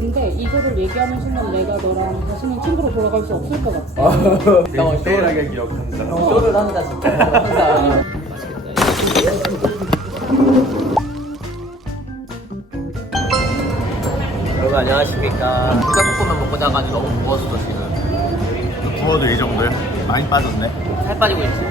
근데 이거를 얘기하는 순간 내가 너랑 다시는 친구로 돌아갈 수 없을 것 같아. 형 디테일하게 기억한다. 쇼를 한다 진짜. 항상. 여러분 안녕하십니까. 불닭볶음면 먹고 나가지고 너무 무거웠어 지금. 구워도 이 정도야? 많이 빠졌네. 살 빠지고 있지.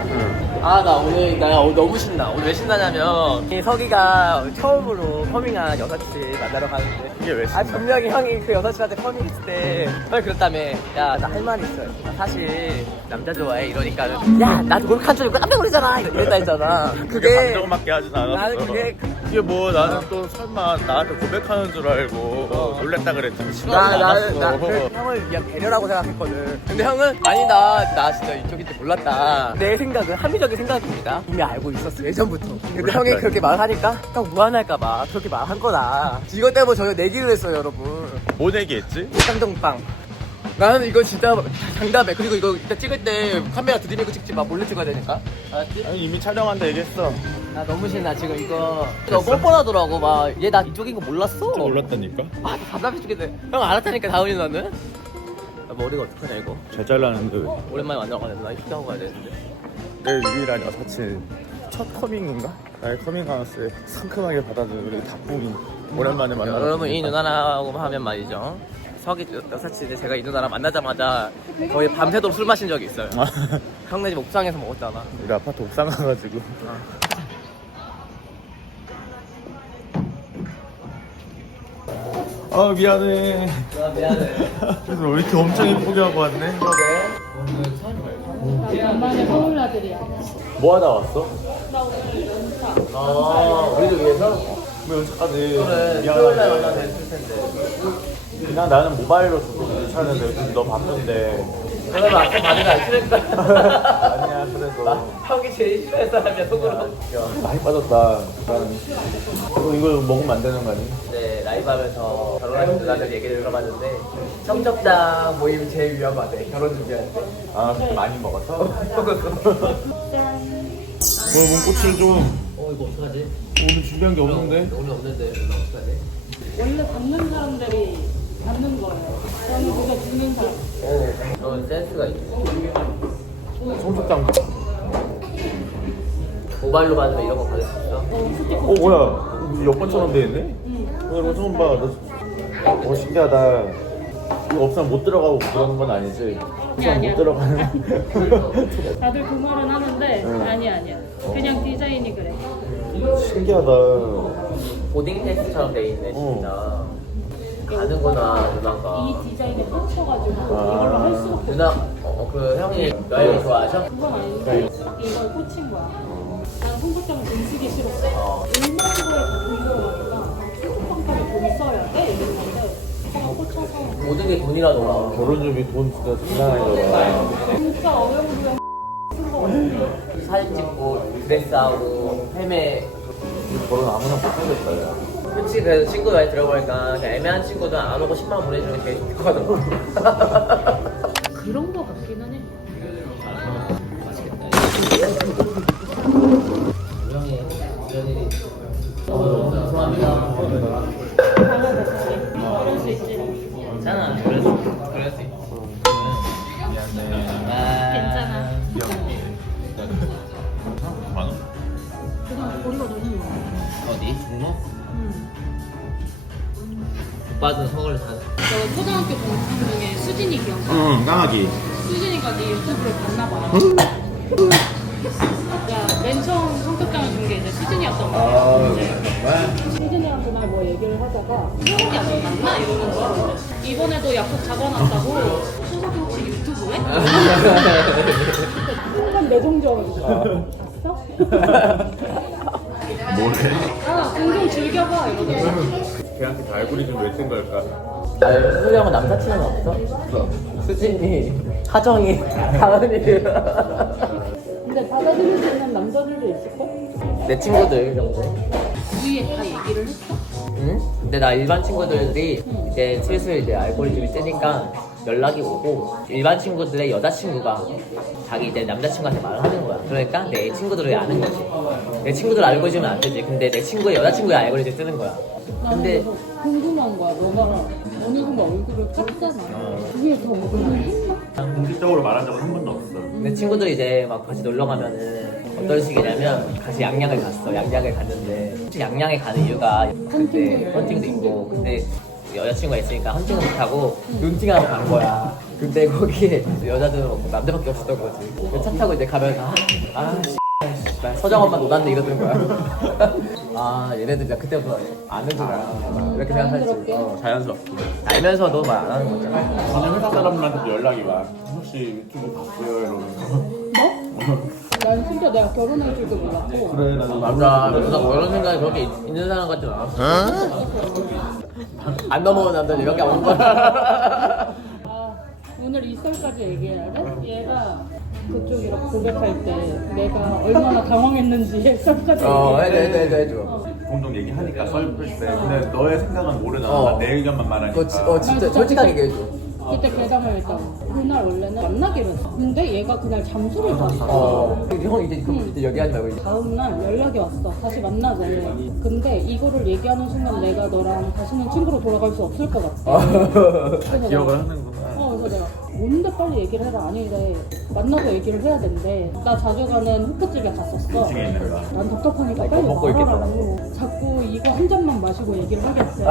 아 나 오늘 너무 신나. 오늘 왜 신나냐면 이 석이가 처음으로 커밍한 여사친 만나러 가는데 이게 왜 아 분명히 형이 그 여사친한테 커밍했을 때 형이 그랬다며. 야 나 할 말이 있어. 나 사실 남자 좋아해. 이러니까 야 나도 몰카한 줄 알고 깜짝 놀랐잖아. 이랬다 했잖아. 그게 감정맞게 하진 않았어. 나는 그게 이게 뭐 나는 또 설마 나한테 고백하는 줄 알고 놀랬다 그랬더니 나 형을 위한 배려라고 생각했거든. 근데 형은 나 진짜 이쪽인지 몰랐다. 내 생각은 합리적인 생각입니다. 이미 알고 있었어 예전부터. 근데 형이 그렇게 말하니까 형 무안할까봐 그렇게 말한 거다. 이것 때문에 저희 내기를 했어요 여러분. 뭐 얘기했지? 쌍둥빵. 나는 이거 진짜 장담해. 그리고 이거 이따 찍을 때 카메라 들이밀고 찍지 마. 몰래 찍어야 되니까. 알았지? 아니 이미 촬영한다 얘기했어. 나 너무 신나 지금 이거. 너 뻔뻔하더라고. 막 얘 나 이쪽인 거 몰랐어. 몰랐다니까? 아 답답해 죽겠네. 형 알았다니까 다운이 나는. 나 머리가 어떡하냐 이거. 잘 잘랐는데 오랜만에 만나러 가는데 나 휴가하고 가야 되는데. 내 유일한 여사친 첫 커밍인가? 나의 커밍아웃을 상큼하게 받아주는 우리 다뿡이 오랜만에 만나. 여러분 이 누나라고 하면 말이죠. 석이 여사친인데 제가 이 누나랑 만나자마자 거의 밤새도록 술 마신 적이 있어요. 형네 집 옥상에서 먹었잖아. 우리 아파트 옥상 가가지고. 아 미안해. 미안해. 그래서 왜 이렇게 엄청 예쁘게 하고 왔네? 나만의 서울아들이야. 뭐 하다 왔어? 나 오늘 연차. 아 우리도 위해서? 뭐 연차까지 그래 미안하게. 토요일날 만나면 됐을 텐데. 그냥 나는 모바일로 주고 괜찮은데 요즘 너 바쁜데. 그러면 아까 받은 거안 싫으니까. 아니야 그래도 형이 제일 싫어하는 사람이야 속으로. 많이 빠졌다. 이거 먹으면 안 되는 거 아니? 네 라이브 하면서 결혼하는 누나들 얘기를 들어봤는데 청첩장 모임 제일 위험하대. 결혼 준비할 때. 아 그렇게 많이 먹었어? 뭐 짠. 문꽃을 좀 이거 어떡하지? 오늘 준비한 게 없는데? 오늘 없는데 이거 어떡하지? 원래 받는 사람들이 받는 거예요. 저는 그거 주는 사람. 넌 센스가 있지. 청첩장. 모바일로 받으면 이런 거 받을 수 있어? 어 뭐야? 여권처럼 돼 있네? 이거 처음 봐. 너 신기하다. 이거 없으면 못 들어가고 그러는 건 아니지? 없으면 아니야. 못 들어가는. 다들 그 말은 하는데 아니야. 그냥 디자인이 그래. 신기하다. 보딩 테스트처럼 돼 있네 진짜. 가는구나 누나가. 이 디자인에 꽂혀가지고 이걸로 할 수밖에 없어. 누나 그 형이 여행 좋아하셔? 그건 아닌데 이걸 꽂힌 거야. 난 청첩장을 돈 쓰기 싫었어. 일반적으로 돈 들어가니까 청첩장까지 돈 써야 돼 이랬는데 제가 꽂혀서 모든 게 돈이라더라. 결혼 준비 돈 진짜 장난 아니더라. 진짜 어영부영 쓴거 같아. 사진 찍고 드레스하고 헤매. 결혼 아무나 못 하겠다 야. 그치 그래서 친구 많이 들어보니까 그냥 애매한 친구도 안 오고 10만 원 보내주는 게 제일 좋거든. 그런 거 같기는 해. 형이 이런 일이 죄송합니다. 그럴 수 있지. 괜찮아 그럴 수 있어. 괜찮아. 만 그냥 거리가 너무 멀어. 어디? 종로? 응. 오빠도 서울 사. 너 초등학교 동창 중에 수진이 기억나? 응, 까마귀. 수진이가 네 유튜브를 봤나 봐. 야, 맨 처음 성격장을 준 게 이제 수진이었던 거야. 이제 수진이랑 그날 뭐 얘기를 하다가 수영이 안 만나 이러면서 이번에도 약속 잡아놨다고. 수석이 혹시 유튜브 해? 순간 내정지어가지고 봤어? 뭐래? 아, 종종 즐겨봐 이러더라고. 걔한테 알고리즘 왜 뜬 걸까? 아 수진이 형은 남사친은 없어? 없어. 수진이, 하정이, 다은이. 근데 받아들일 수 있는 남자들도 있을걸? 내 친구들 정도. 위에 다 얘기를 했어? 응? 근데 나 일반 친구들이 이제 슬슬 이제 알고리즘이 뜨니까 연락이 오고 일반 친구들의 여자친구가 자기 이제 남자친구한테 말을 하는 거야. 그러니까 내 친구들을 아는 거지. 내 친구들 알고리즘은 안 뜨지. 근데 내 친구의 여자친구의 알고리즘이 뜨는 거야. 근데 나는 궁금한 거야. 너가 어느 순간 얼굴을 깠잖아. 그게 더 얼굴을 했나? 공식적으로 말한 적은 한 번도 없어. 내 친구들이 이제 막 같이 놀러 가면은 어떤 식이냐면 같이 양양을 갔어. 양양을 갔는데 솔직히 양양에 가는 이유가 그때 헌팅도 있고 근데 여자친구가 있으니까 헌팅을 못하고 눈팅하러 간 거야. 근데 거기에 여자들은 없고 남자밖에 없었던 거지. 차 타고 이제 가면서 나 서정 엄마 놀았네 이러는 거야. 아 얘네들 진짜 그때부터 아는 줄 알아. 이렇게 생각하지. 자연스럽게. 알면서도 말 안 하는 거잖아. 저는 회사 사람들한테도 연락이 와. 혹시 유튜브 봤어요? 이러면서. 뭐? 난 진짜 내가 결혼할 줄도 몰랐고. 그래 나는 맞아. 누나 그런 생각이 그렇게 있는 사람 같진 않았어. 안 넘어오는 남자는 이렇게 안 거야. 아, 오늘 이 썰까지 얘기해야 돼? 얘가 그쪽이랑 고백할 때 내가 얼마나 당황했는지 썰까지 해줘. 공동 얘기하니까 설플 때. 근데 너의 생각은 모르잖아. 어. 내 의견만 말하니까. 진짜 솔직하게 얘기해줘. 그때 괴담을 했잖아. 그날 원래는 만나기로 했어. 근데 얘가 그날 잠수를 탔어. 형 이제 이제 얘기하지 말고 이제. 다음날 연락이 왔어. 다시 만나자. 근데 이거를 얘기하는 순간 내가 너랑 다시는 친구로 돌아갈 수 없을 것 같아. 그래서 기억을 내가- 하는구나. 그래서 내가 뭔데 빨리 얘기를 해라. 아니래. 만나서 얘기를 해야 된대. 나 자주 가는 호프집에 갔었어. 2층에 있는 거. 난 답답하니까 빨리 먹고 말하라고. 자꾸 이거 한 잔만 마시고 얘기를 하겠대.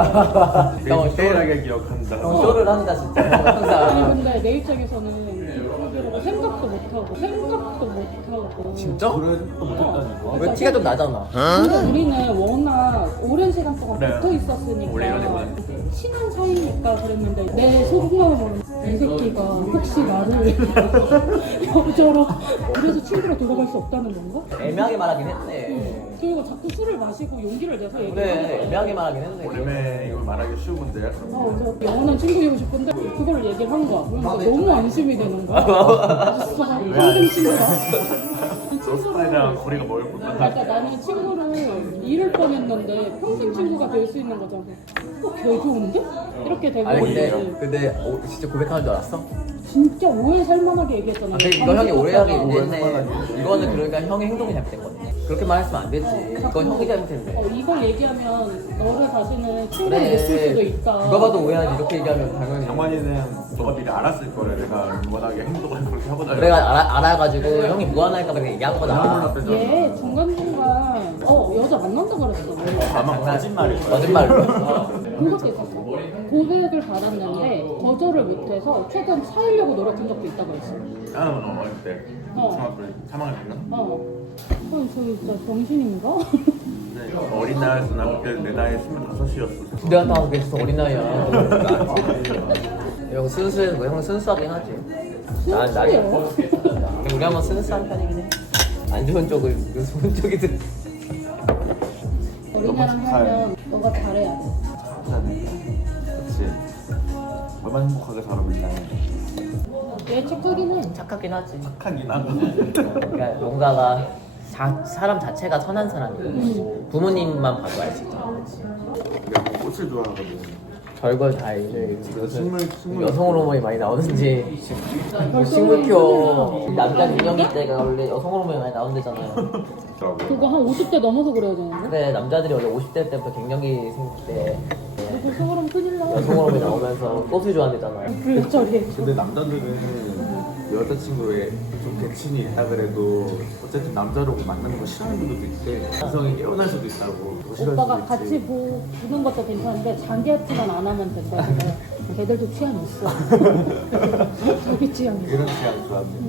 형 디테일하게 기억한다. 쇼를 한다 진짜. 아니 항상. 근데 내 입장에서는 이러고 생각도 못하고 진짜? 그래 또 못했다니까. 왜 티가 좀 나잖아. 근데 우리는 워낙 오랜 시간 동안 그래. 붙어 원래 있었으니까 이러지 친한 사이니까 그랬는데 내 속마음으로 이 새끼가 혹시 나를 여자로 그래서 친구로 돌아갈 수 없다는 건가? 애매하게 말하긴 했네. 그리고 자꾸 술을 마시고 용기를 내서 그래 얘기를 애매하게 말하긴 했네. 원래 이걸 말하기 쉬운 문제야. 그래서 영원한 친구이고 싶은데 그걸 얘기를 한 거야. 그러니까 너무 안심이 되는 거야. 진짜 평생 친구가. 이 너 스타일이랑 거리가 멀고. 그러니까 나는 친구를 잃을 뻔했는데 평생 친구가 될 수 있는 거잖아. 개 좋은데? 이렇게 되고 아니 있지. 근데 진짜 고백하는 줄 알았어? 진짜 오해 살 만하게 얘기했잖아. 근데 이거 형이 오해하게 감기 얘기했네. 이거는 그러니까 형의 행동이 잘못된 거네. 그렇게 말했으면 안 되지. 이건 형이 잘못했네. 이걸 얘기하면 너를 다시는 친구로 못 쓸 수도 있다. 누가 봐도 오해하지. 이렇게 얘기하면 당연히. 장관이는 너가 미리 알았을 거래. 내가 워낙에 행동을 그렇게 하고 다녀. 내가 알아가지고 형이 무안할까 봐 그냥 얘기한 거다. 얘 중간중간 여자 만난다 그랬어. 아마 거짓말일 거야. 거짓말로. 그것도 있었어. 고백을 받았는데 거절을 못해서 최근 사귀려고 노력한 적도 있다고 했어. 나는 어릴 때 중학교 3학년 때인가? 저 진짜 정신인가? 근데 어린 나이에서 나 그때 내 나이 25이었어. 내가 다 그래서 어린 나이야. 형 순수해서 뭐 형은 순수하긴 하지. 난 순수해요? 우리 한번 순수한 편이긴 해. 안 좋은 쪽을 좋은 쪽이든. 어린애랑 하면 너가 잘해야 돼. 그렇지. 너만 행복하게 살아보자 얘 착하긴 해. 착하긴 하지. 착하긴 하다. 그러니까 뭔가가 사람 자체가 선한 사람이고 부모님만 봐도 알 수 있잖아. 내가 꽃을 좋아하거든. 별걸 다 이제 식물 여성 호르몬이 많이 나오는지 식물 키워 남자 유년기 때가 원래 여성 호르몬이 많이 나온대잖아요. 그거 한 50대 넘어서 그래야 되는데? 근데 남자들이 원래 50대 때부터 갱년기 생길 때 너 속으로는 큰일 나. 여성 호르몬이 나오면서 꽃을 좋아한대잖아요. 불절이. 근데 남자들은 여자친구에 좀 대친이 있다 그래도 어쨌든 남자로 만나는 거 싫어하는 분들도 있대. 이성이 깨어날 수도 있다고. 싫어할 오빠가 수도 같이 있지. 보는 것도 괜찮은데 자기한테만 안 하면 된다. 근데 걔들도 취향이 있어. 자기 취향이 있어. 이런 취향 좋아한대.